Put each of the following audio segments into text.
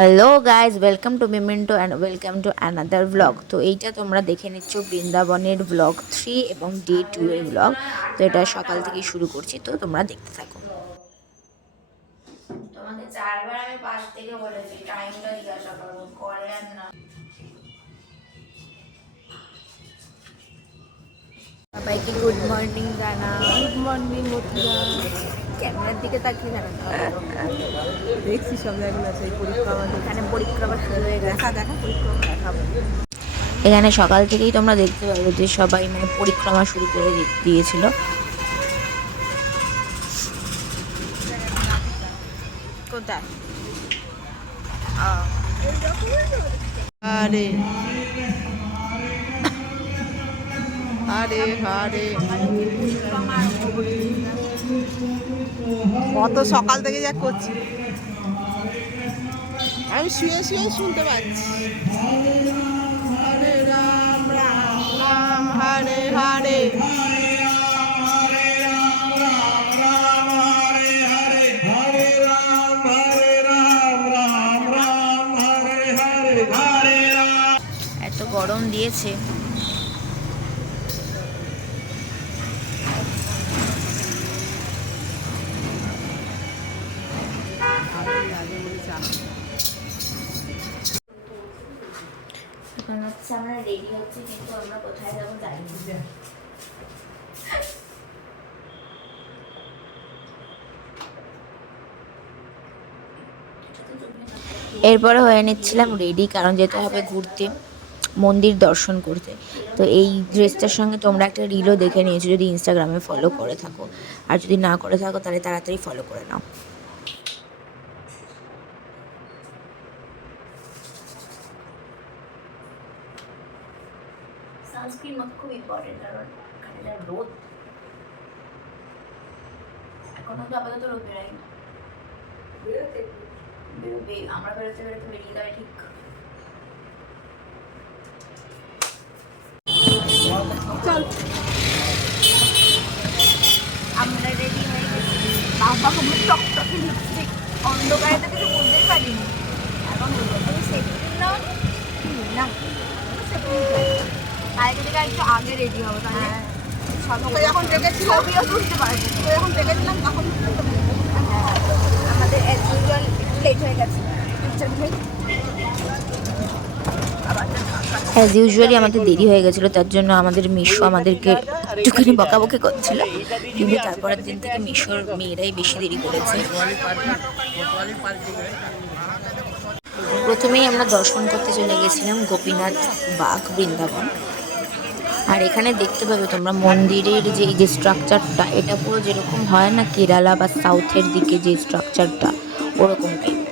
Hello guys welcome to Mimento and welcome to another vlog তো এইটা তোমরা দেখে নিচ্ছ বৃন্দাবনের ব্লগ থ্রি এবং ডে টু এর ব্লগ তো এটা সকাল থেকে শুরু করছি, তো তোমরা দেখতে থাকো। তোমাকে চারবার আমি পাশ থেকে বলেছি টাইমটা জিজ্ঞাসা করব করে আর না। সবাইকে গুড মর্নিং জানা গুড মর্নিং মথুরা। ক্যামেরার দিকে তাকিয়ে জানা দেখছি সব জায়গাগুলো আছে এই পরীক্ষা এখানে পরিক্রমা শুরু হয়ে গেছে। দেখা দেখা পরীক্ষা দেখাবো। এখানে সকাল থেকেই তোমরা দেখতে পাবে যে সবাই মানে পরিক্রমা শুরু করে দিয়েছিল। কোথায়? আরে। আরে আরে। কত সকাল থেকে যা করছি। আমি শুয়ে শুয়ে শুনতে পাচ্ছি। রাম রাম রাম এত গরম দিয়েছে। এখন হচ্ছে আমরা রেডি হচ্ছি কিন্তু আমরা কোথায় যাব জানি না। এরপরে হয়ে নিচ্ছিলাম রেডি কারণ যেতে হবে ঘুরতে মন্দির দর্শন করতে। তো এই ড্রেসটার সঙ্গে তোমরা একটা রিলও দেখে নিয়েছো যদি ইনস্টাগ্রামে ফলো করে থাকো। আর যদি না করে থাকো তাহলে তাড়াতাড়ি ফলো করে নাও। খুব কারণ এখানে যা রোদ। এখনও তো আপাতত রোদ বেরোয় বেরোবে আমরা বেরোতে বেরোতে বেরিয়ে যাবে ঠিক। চল। আমরা রেডি হয়ে গেছি। বাবা আমার টকটকে লিপস্টিক অন্ধকারে তো কিছু বুঝতেই পারিনি। এখন সেফটি নাও না। আগে থেকে একটু আগে রেডি হব তাহলে। যখন ডেকেছিলাম ছবিও তুলতে পারব। যখন ডেকেছিলাম তখন আমাদের অ্যাজ ইউজুয়াল লেট হয়ে গেছে। অ্যাজ ইউজুয়ালি আমাদের দেরি হয়ে গেছিল তার জন্য আমাদের মিশো আমাদেরকে একটুখানি বকাবকি করছিল। কিন্তু তারপরের দিন থেকে মিশোর মেয়েরাই বেশি দেরি করেছে। প্রথমেই আমরা দর্শন করতে চলে গেছিলাম গোপীনাথ বাঘ বৃন্দাবন। আর এখানে দেখতে পাবে তোমরা মন্দিরের যে যে স্ট্রাকচারটা এটা পুরো যেরকম হয় না কেরালা বা সাউথের দিকে যে স্ট্রাকচারটা ওরকম টাইপের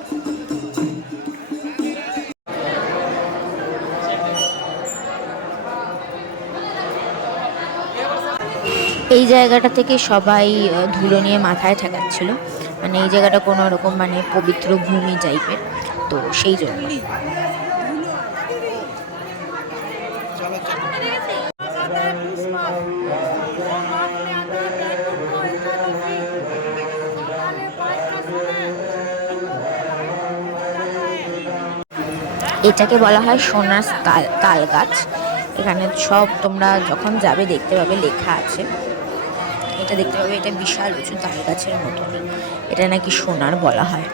এই জায়গাটা থেকে সবাই ধুলো নিয়ে মাথায় ঠেকাচ্ছিল। মানে এই জায়গাটা কোনো রকম মানে পবিত্র ভূমি টাইপের তো সেই জন্য। এটাকে বলা হয় সোনার তাল তাল গাছ। এখানে সব তোমরা যখন যাবে দেখতে পাবে লেখা আছে। এটা দেখতে পাবে, এটা বিশাল উঁচু তাল গাছের মতন। এটা নাকি সোনার বলা হয়।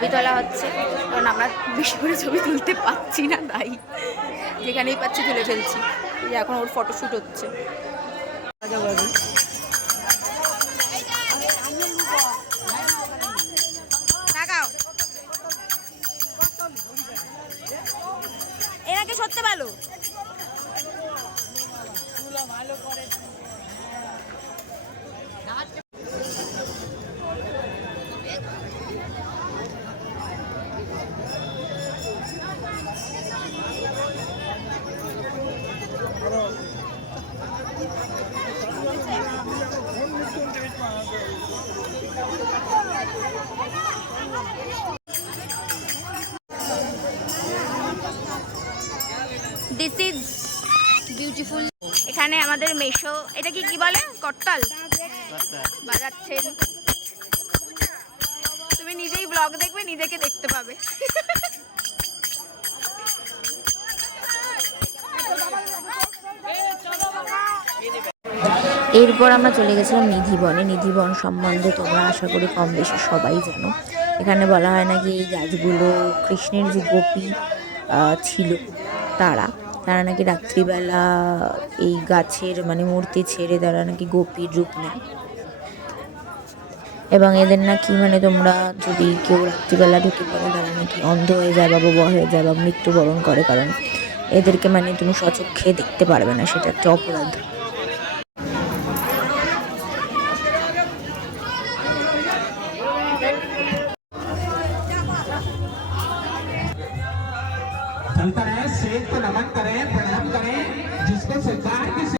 ছবি তোলা হচ্ছে। কারণ আমরা বেশি করে ছবি তুলতে পাচ্ছি না, তাই যেখানেই পাচ্ছি তুলে ফেলছি। এখন ওর ফটোশ্যুট হচ্ছে। দিস ইজ বিউটিফুল এখানে আমাদের মেশো, এটা কি কি বলে? করতাল বাজাচ্ছেন। তুমি নিজেই ব্লগ দেখবে, নিজেকে দেখতে পাবে। এরপর আমরা চলে গেছিলাম নিধিবনে নিধিবন সম্বন্ধে তোমরা আশা করি কম বেশি সবাই জানো। এখানে বলা হয় নাকি এই গাছগুলো কৃষ্ণের যে গোপী ছিল তারা তারা নাকি রাত্রিবেলা এই গাছের মানে মূর্তি ছেড়ে তারা নাকি গোপীর রূপ নেয়। এবং এদের নাকি মানে তোমরা যদি কেউ রাত্রিবেলা ঢুকে পড়ে তারা নাকি অন্ধ হয়ে যায় বা বোবা হয়ে যায় বা মৃত্যুবরণ করে, কারণ এদেরকে মানে তুমি সচক্ষে দেখতে পারবে না, সেটা একটা অপরাধ। चलता है शेख को नमन करें प्रणाम करें जिसको सरकार की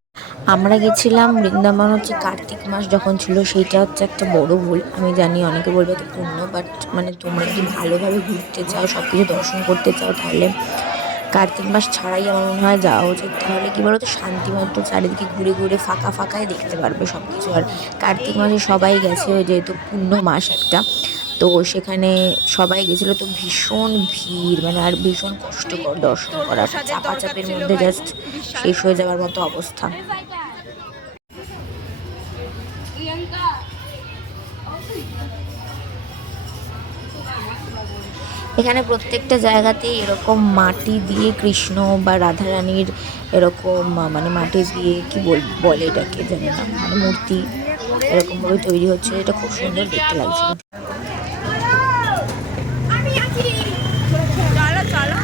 আমরা গেছিলাম বৃন্দাবন হচ্ছে কার্তিক মাস যখন ছিল সেইটা হচ্ছে একটা বড় ভুল আমি জানি অনেকে বলবে তো পূর্ণ বাট মানে তোমরা যদি ভালোভাবে ঘুরতে চাও সব কিছু দর্শন করতে চাও তাহলে কার্তিক মাস ছাড়াই আমার মনে হয় যাওয়া উচিত তাহলে কি বলতো শান্তিমতো চারিদিকে ঘুরে ঘুরে ফাঁকা ফাঁকায় দেখতে পারবে সব কিছু আর কার্তিক মাসে সবাই গেছে ওই যেহেতু পূর্ণ মাস একটা তো সেখানে সবাই গেছিল তো ভীষণ ভিড় মানে আর ভীষণ কষ্টকর দর্শন করা চাপাচাপের মধ্যে জাস্ট শেষ হয়ে যাওয়ার মতো অবস্থা। এখানে প্রত্যেকটা জায়গাতেই এরকম মাটি দিয়ে কৃষ্ণ বা রাধারানীর এরকম মানে মাটি দিয়ে কি বল এটাকে জানি না মানে মূর্তি এরকমভাবে তৈরি হচ্ছে এটা খুব সুন্দর দেখতে লাগছিল চলো চলো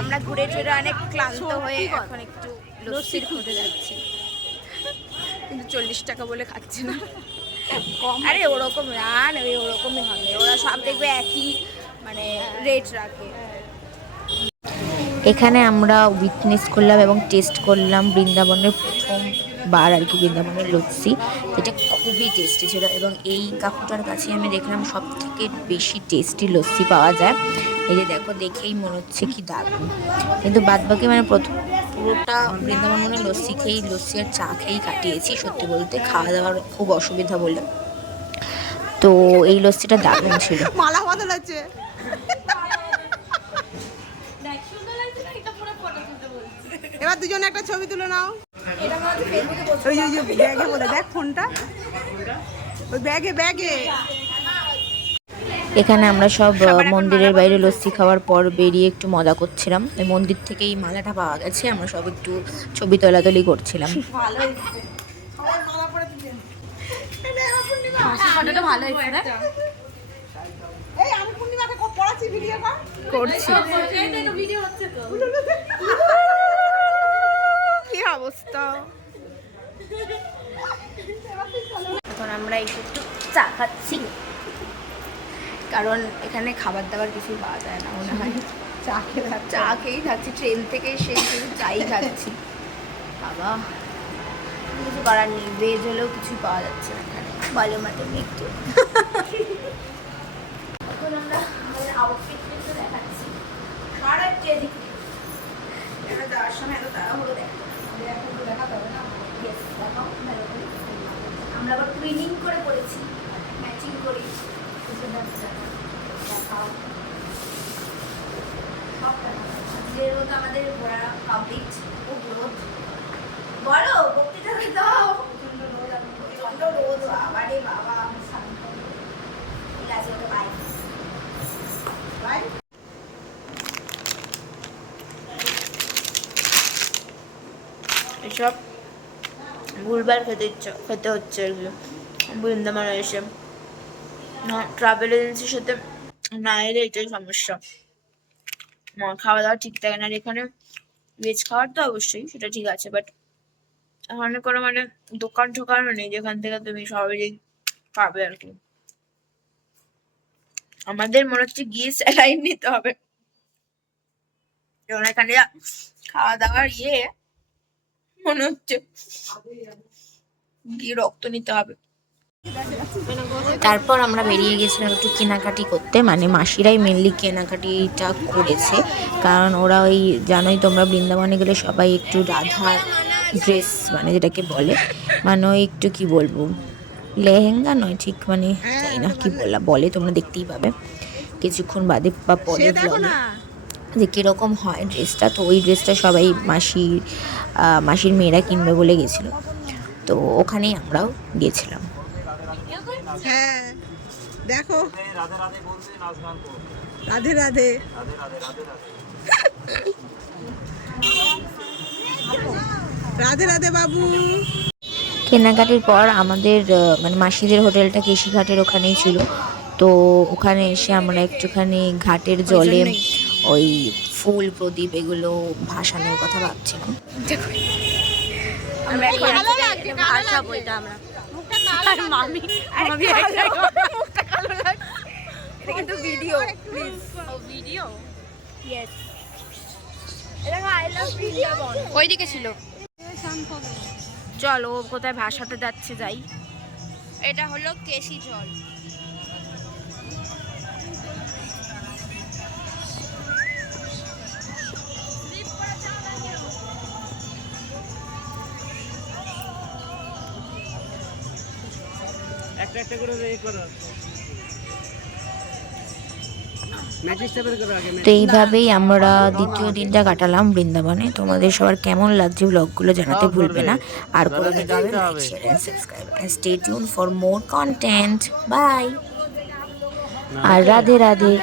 আমরা ঘুরে ফিরে অনেক ক্লান্ত হয়ে এখন একটু লস্যির খুঁজে যাচ্ছি। কিন্তু চল্লিশ টাকা বলে খাচ্ছি না। আরে ওরকম রান ওই ওরকমই হবে। ওরা সব দেখবে একই মানে রেট রাখে। এখানে আমরা উইটনেস করলাম এবং টেস্ট করলাম বৃন্দাবনের প্রথম বার আর কি বৃন্দাবনের লস্যি। যেটা খুবই টেস্টি ছিল এবং এই কাকুটার কাছে আমি দেখলাম সব থেকে বেশি টেস্টি লস্যি পাওয়া যায়। এই যে দেখো দেখেই মনে হচ্ছে কি দারুণ। কিন্তু বাদ বাকি মানে প্রথম পুরোটা বৃন্দাবন মানে লস্যি খেয়েই লস্যি আর চা খেয়েই কাটিয়েছি সত্যি বলতে। খাওয়া দাওয়ার খুব অসুবিধা বলে। তো এই লস্যিটা দারুণ ছিল। মালা বদল আছে এবার দুজনে একটা ছবি তুলে নাও। ওই ওই ব্যাগে বলে দেখ ফোনটা। ওই ব্যাগে ব্যাগে। এখানে আমরা সব মন্দিরের বাইরে লস্যি খাওয়ার পর বেরিয়ে একটু মজা করছিলাম। এই মন্দির থেকে এই মালাটা পাওয়া গেছে। আমরা সব একটু ছবি তোলাতলি করছিলাম। ফটোটা ভালো হয়েছে না? এই আমি পূর্ণিমাকে ক- পড়াচ্ছি ভিডিও কর করছি। কি অবস্থা? এখন আমরা একটু চা খাচ্ছি। কারণ এখানে খাবার দাবার কিছু পাওয়া যায় না মনে হয়। চা খেয়ে চা খেয়েই খাচ্ছি ট্রেন থেকে সে শুধু চাই খাচ্ছি। বাবা কিছু করার নেই ভেজ হলেও কিছু পাওয়া যাচ্ছে না এখানে। ভালো মতো একটু এখন আমরা আমাদের আউটফিট একটু দেখাচ্ছি আর একটু এদিকে এবার যাওয়ার সময় এত তাড়াহুড়ো দেখো এখন তো দেখাতে হবে না Yes, দেখাও ভালো করে। আমরা আবার টুইনিং করে পড়েছি ম্যাচিং করি সেজন্য একটু দেখাও। দেখাও। সব দেখাও। আজকে রোদ আমাদের ঘোরা কমপ্লিট খুব রোদ বলো বক্তৃতা দাও প্রচণ্ড রোদ বাবা রে বাবা ঠিক আছে ওকে বাই ভাই এসব ভুলবার খেতে ইচ্ছা, খেতে হচ্ছে আর কি। বৃন্দাবনে এসে ট্রাভেল এজেন্সির সাথে না এলে এটাই সমস্যা। খাওয়া দাওয়া ঠিক থাকে না। আর এখানে ভেজ খাওয়ার তো অবশ্যই, সেটা ঠিক আছে। বাট এখানে কোনো মানে দোকান টোকানও নেই, যেখান থেকে তুমি সহজেই পাবে আর কি। আমাদের মনে হচ্ছে গিয়ে স্যালাইন নিতে হবে। এখানে খাওয়া দাওয়ার ইয়ে মনে হচ্ছে। গিয়ে রক্ত নিতে হবে। তারপর আমরা বেরিয়ে গেছিলাম একটু কেনাকাটি করতে। মানে মাসিরাই মেনলি কেনাকাটিটা করেছে। কারণ ওরা ওই জানোই তোমরা বৃন্দাবনে গেলে সবাই একটু রাধার ড্রেস মানে যেটাকে বলে। মানে ওই একটু কি বলব? লেহেঙ্গা নয় ঠিক মানে জানি না? কি বলা বলে তোমরা দেখতেই পাবে। কিছুক্ষণ বাদে বা পরে যে কীরকম হয় ড্রেসটা তো ওই ড্রেসটা সবাই মাসির মাসির মেয়েরা কিনবে বলে গেছিল। তো ওখানেই আমরাও গিয়েছিলাম। হ্যাঁ দেখো। রাধে রাধে। রাধে রাধে বাবু। কেনাকাটির পর আমাদের মানে মাসিদের হোটেলটা কেশিঘাটের ওখানেই ছিল। তো ওখানে এসে আমরা একটুখানি ঘাটের জলে ওই ফুল প্রদীপ এগুলো ভাসানোর কথা ভাবছিলাম। আমরা এখন আজকে ভাষা আমরা। আর মামি মামি মুখটা কালো লাগছে। এটা কিন্তু ভিডিও প্লিজ ভিডিও ইয়েস এটা আই লাভ বৃন্দাবন ওইদিকে ছিল। চলো ও কোথায় ভাষাতে যাচ্ছে যাই। এটা হলো কেশি জল। তো এইভাবেই আমরা দ্বিতীয় দিনটা কাটালাম বৃন্দাবনে। তোমাদের সবার কেমন লাগছে ব্লগগুলো জানাতে ভুলবে না। আর stay tune for more content bye R Radhe Radhe.